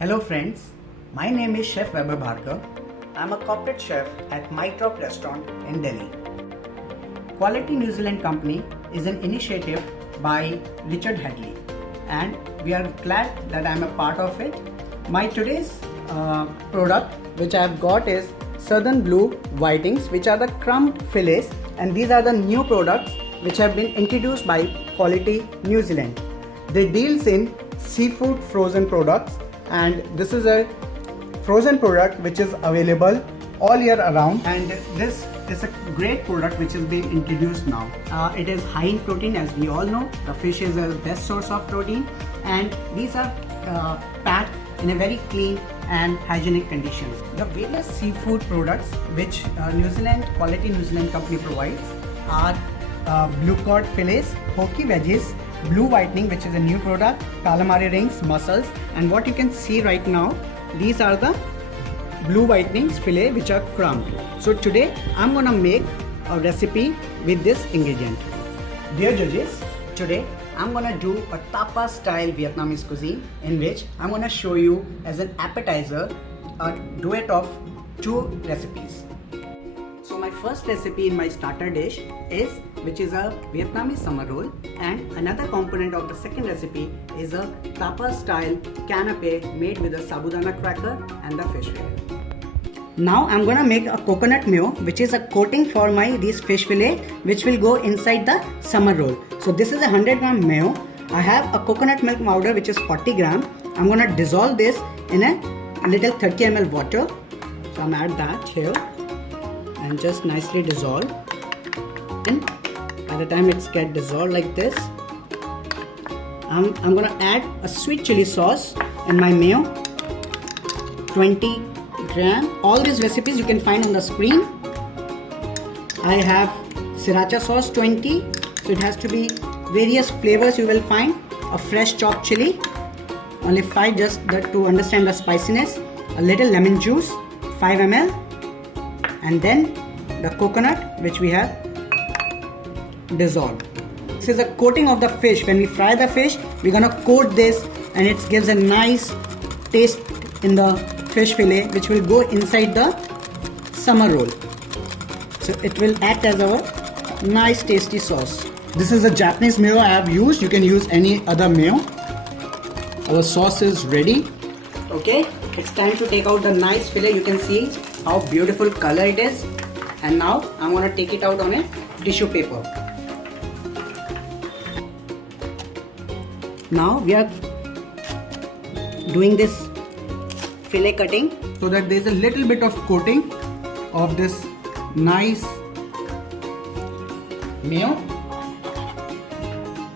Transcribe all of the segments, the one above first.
Hello friends, my name is Chef Weber Bhargav. I'm a corporate chef at My Trop restaurant in Delhi. Quality New Zealand Company is an initiative by Richard Hadley and we are glad that I'm a part of it. My today's product which I have got is Southern Blue Whitings, which are the crumbed fillets, and these are the new products which have been introduced by Quality New Zealand. They deals in seafood frozen products, and this is a frozen product which is available all year around, and this is a great product which is being introduced now. It is high in protein, as we all know. The fish is the best source of protein, and these are packed in a very clean and hygienic conditions. The various seafood products which Quality New Zealand Company provides are blue cod fillets, hoki veggies, blue whitening, which is a new product, calamari rings, mussels, and what you can see right now, these are the blue whitenings fillet which are crumbed. So today I'm gonna make a recipe with this ingredient. Dear judges, today I'm gonna do a tapa style Vietnamese cuisine, in which I'm gonna show you as an appetizer a duet of two recipes. So my first recipe in my starter dish is which is a Vietnamese summer roll, and another component of the second recipe is a tapa style canapé made with a sabudana cracker and the fish fillet. Now I'm gonna make a coconut mayo, which is a coating for these fish fillet, which will go inside the summer roll. So this is a 100 gram mayo. I have a coconut milk powder which is 40 gram. I'm gonna dissolve this in a little 30 ml water. So I'm add that here and just nicely dissolve. And by the time it's get dissolved like this, I'm gonna add a sweet chili sauce in my mayo, 20 gram. All these recipes you can find on the screen. I have sriracha sauce 20, so it has to be various flavors you will find. A fresh chopped chili, only 5 just to understand the spiciness. A little lemon juice, 5 ml, and then the coconut which we have dissolved. This is a coating of the fish. When we fry the fish, we're gonna coat this, and it gives a nice taste in the fish fillet which will go inside the summer roll. So it will act as our nice tasty sauce. This is a Japanese mayo I have used. You can use any other mayo. Our sauce is ready. Okay, it's time to take out the nice fillet. You can see how beautiful color it is. And now I'm gonna take it out on a tissue paper. Now we are doing this fillet cutting so that there is a little bit of coating of this nice mayo,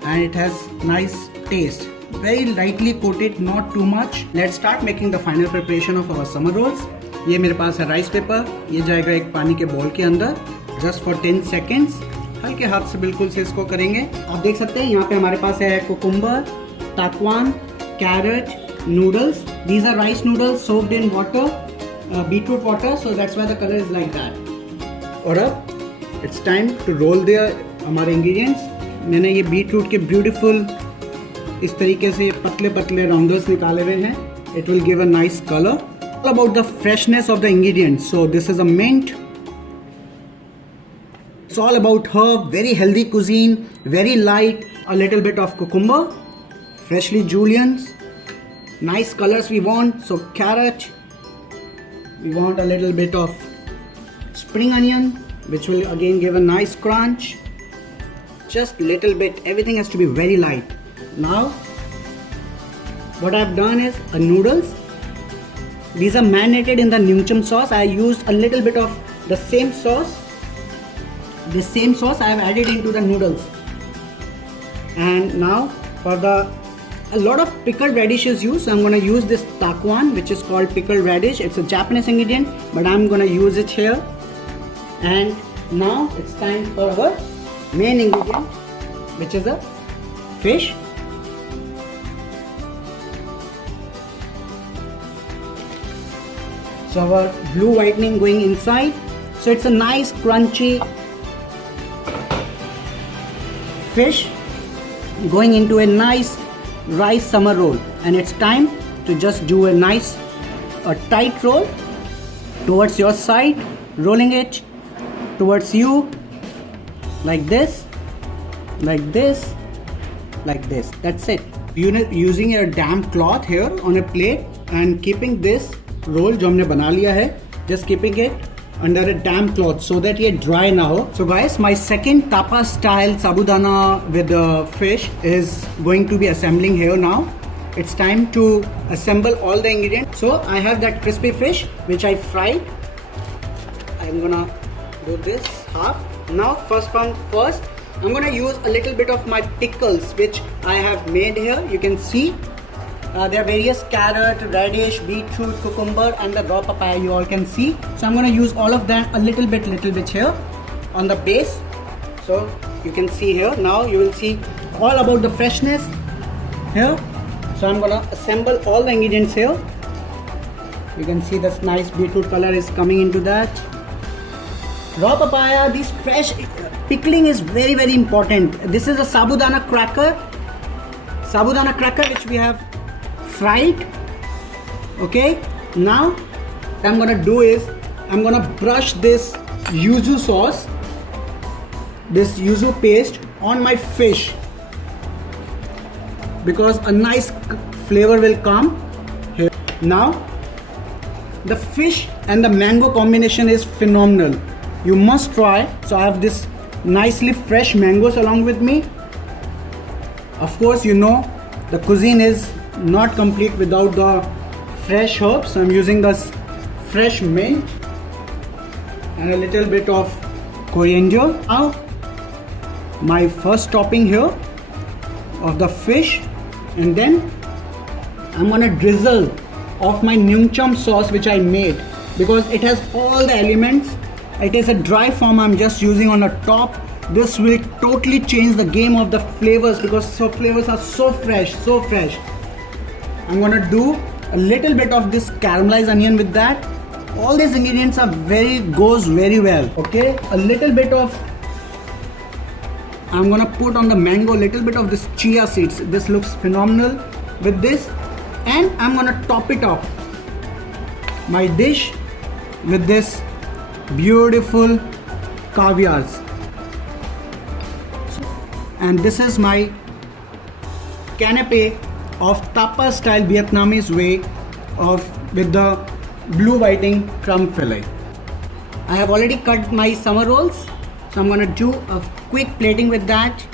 and it has nice taste. Very lightly coated, not too much. Let's start making the final preparation of our summer rolls. ये मेरे पास है rice paper. ये जाएगा एक पानी के ball के अंदर. जस्ट फॉर 10 सेकेंड्स हल्के हाथ से बिल्कुल से इसको करेंगे. आप देख सकते हैं यहाँ पे हमारे पास है कुकुम्बर, ताकवान, carrot, noodles. These are rice noodles soaked in water, beetroot water, so that's why the color is like that. और अब it's time to roll हमारे ingredients. मैंने ये beetroot के beautiful इस तरीके से पतले पतले rounders निकाले हुए हैं. It will give a nice color. All about the freshness of the ingredients. So this is a mint. It's all about herb, very healthy cuisine, very light. A little bit of cucumber, freshly julienne. Nice colors we want, so carrot, we want a little bit of spring onion, which will again give a nice crunch. Just little bit, everything has to be very light. Now what I've done is noodles. These are marinated in the Nungcham sauce. I used a little bit of the same sauce. The same sauce I have added into the noodles. And now for a lot of pickled radish is used, so I'm going to use this takwan, which is called pickled radish. It's a Japanese ingredient, but I'm going to use it here. And now it's time for our main ingredient, which is a fish. So our blue whitening going inside. So it's a nice crunchy fish going into a nice rice summer roll, and it's time to just do a nice tight roll towards your side, rolling it towards you like this, like this, like this. That's it. Using a damp cloth here on a plate and keeping this roll जो हमने बना लिया है, just keeping it under a damp cloth so that ये dry ना हो. So guys, my second tapa style sabudana with the fish is going to be assembling here now. It's time to assemble all the ingredients. So I have that crispy fish which I fried. I'm gonna do this half. Now first, I'm gonna use a little bit of my pickles which I have made here. You can see there are various carrot, radish, beetroot, cucumber and the raw papaya you all can see. So I'm gonna use all of that a little bit here on the base. So you can see here. Now you will see all about the freshness here. So I'm gonna assemble all the ingredients here. You can see this nice beetroot color is coming into that. Raw papaya, this fresh pickling is very important. This is a sabudana cracker which we have fried. Okay, now what I'm gonna do is I'm gonna brush this yuzu sauce, this yuzu paste on my fish, because a nice flavor will come here. Now the fish and the mango combination is phenomenal. You must try. So I have this nicely fresh mangoes along with me. Of course, you know the cuisine is not complete without the fresh herbs. So I'm using this fresh mint and a little bit of coriander. Now my first topping here of the fish, and then I'm gonna drizzle of my nyungcham sauce which I made, because it has all the elements. It is a dry form I'm just using on the top. This will totally change the game of the flavors, because flavors are so fresh. I'm gonna do a little bit of this caramelized onion with that. All these ingredients are goes very well. Okay, a little bit of, I'm gonna put on the mango a little bit of this chia seeds. This looks phenomenal with this, and I'm gonna top it up my dish with this beautiful caviars. And this is my canapé of tapa style Vietnamese way with the blue whiting crumb fillet. I have already cut my summer rolls, so I'm gonna do a quick plating with that.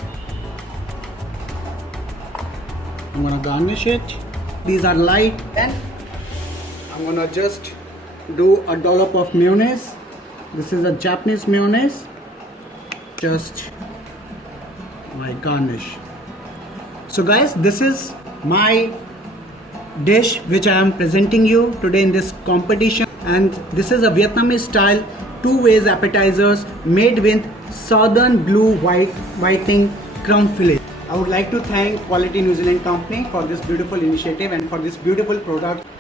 I'm gonna garnish it. These are light, and I'm gonna just do a dollop of mayonnaise. This is a Japanese mayonnaise. Just my garnish. So guys, this is my dish which I am presenting you today in this competition, and this is a Vietnamese style 2 ways appetizers made with southern blue whiting crumb fillet. I would like to thank Quality New Zealand Company for this beautiful initiative and for this beautiful product.